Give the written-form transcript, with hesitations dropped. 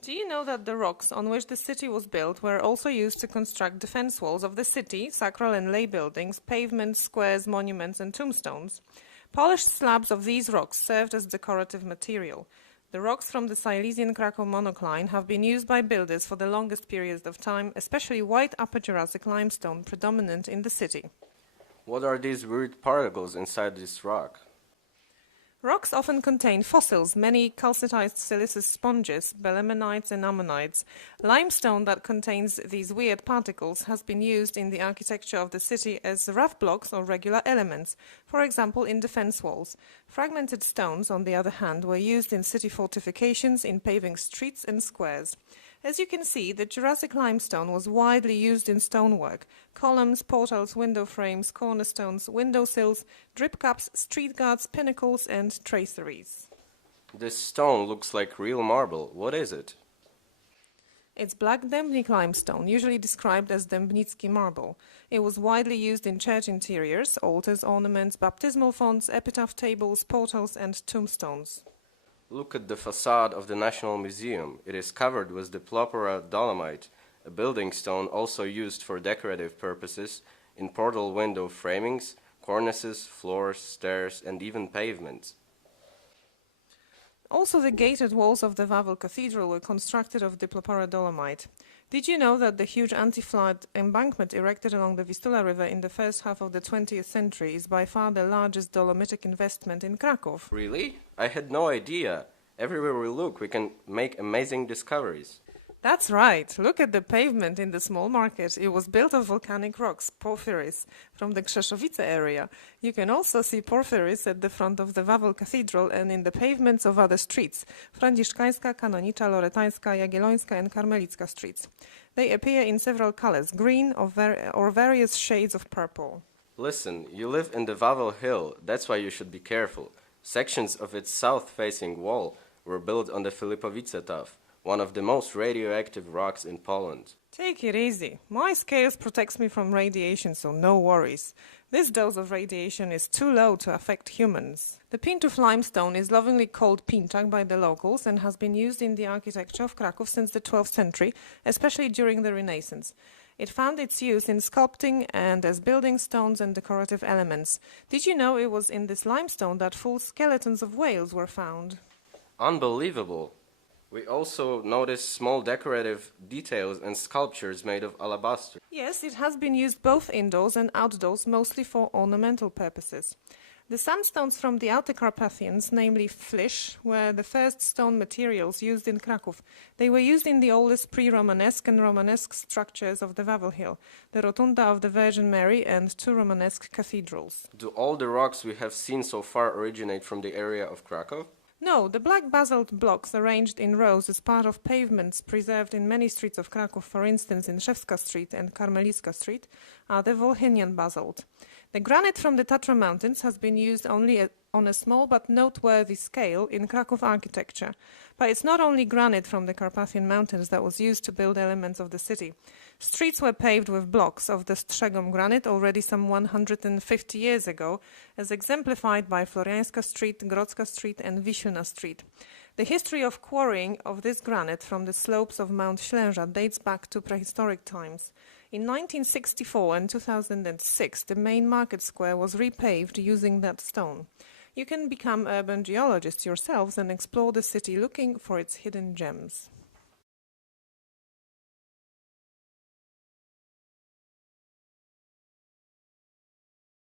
Do you know that the rocks on which the city was built were also used to construct defense walls of the city, sacral and lay buildings, pavements, squares, monuments and tombstones? Polished slabs of these rocks served as decorative material. The rocks from the Silesian Krakow monocline have been used by builders for the longest periods of time, especially white Upper Jurassic limestone predominant in the city. What are these weird particles inside this rock? Rocks often contain fossils, many calcitized siliceous sponges, belemnites and ammonites. Limestone that contains these weird particles has been used in the architecture of the city as rough blocks or regular elements, for example in defense walls. Fragmented stones, on the other hand, were used in city fortifications, in paving streets and squares. As you can see, the Jurassic limestone was widely used in stonework: columns, portals, window frames, cornerstones, windowsills, drip caps, street guards, pinnacles, and traceries. This stone looks like real marble. What is it? It's black Dębnik limestone, usually described as Dębnicki marble. It was widely used in church interiors, altars, ornaments, baptismal fonts, epitaph tables, portals, and tombstones. Look at the facade of the National Museum. It is covered with diplopora dolomite, a building stone also used for decorative purposes in portal window framings, cornices, floors, stairs, and even pavements. Also, the gated walls of the Wawel Cathedral were constructed of diplopora dolomite. Did you know that the huge anti-flood embankment erected along the Vistula River in the first half of the 20th century is by far the largest dolomitic investment in Krakow? Really? I had no idea. Everywhere we look, we can make amazing discoveries. That's right. Look at the pavement in the small market. It was built of volcanic rocks, porphyries, from the Krzeszowice area. You can also see porphyries at the front of the Wawel Cathedral and in the pavements of other streets: Franciszkańska, Kanonicza, Loretańska, Jagiellońska and Karmelicka streets. They appear in several colors, green or various shades of purple. Listen, you live in the Wawel Hill. That's why you should be careful. Sections of its south-facing wall were built on the Filipovice tuff, one of the most radioactive rocks in Poland. Take it easy. My scales protects me from radiation, so no worries. This dose of radiation is too low to affect humans. The Pintów limestone is lovingly called Pinczak by the locals and has been used in the architecture of Krakow since the 12th century, especially during the Renaissance. It found its use in sculpting and as building stones and decorative elements. Did you know it was in this limestone that full skeletons of whales were found? Unbelievable! We also notice small decorative details and sculptures made of alabaster. Yes, it has been used both indoors and outdoors, mostly for ornamental purposes. The sandstones from the Outer Carpathians, namely Flysch, were the first stone materials used in Krakow. They were used in the oldest pre-Romanesque and Romanesque structures of the Wawel Hill, the Rotunda of the Virgin Mary and two Romanesque cathedrals. Do all the rocks we have seen so far originate from the area of Krakow? No, the black basalt blocks arranged in rows as part of pavements preserved in many streets of Krakow, for instance in Szewska Street and Karmelicka Street, are the Volhynian basalt. The granite from the Tatra Mountains has been used only on a small but noteworthy scale in Krakow architecture. But it's not only granite from the Carpathian Mountains that was used to build elements of the city. Streets were paved with blocks of the Strzegom granite already some 150 years ago, as exemplified by Floriańska Street, Grodzka Street and Wisiuna Street. The history of quarrying of this granite from the slopes of Mount Ślęża dates back to prehistoric times. In 1964 and 2006, the main market square was repaved using that stone. You can become urban geologists yourselves and explore the city looking for its hidden gems.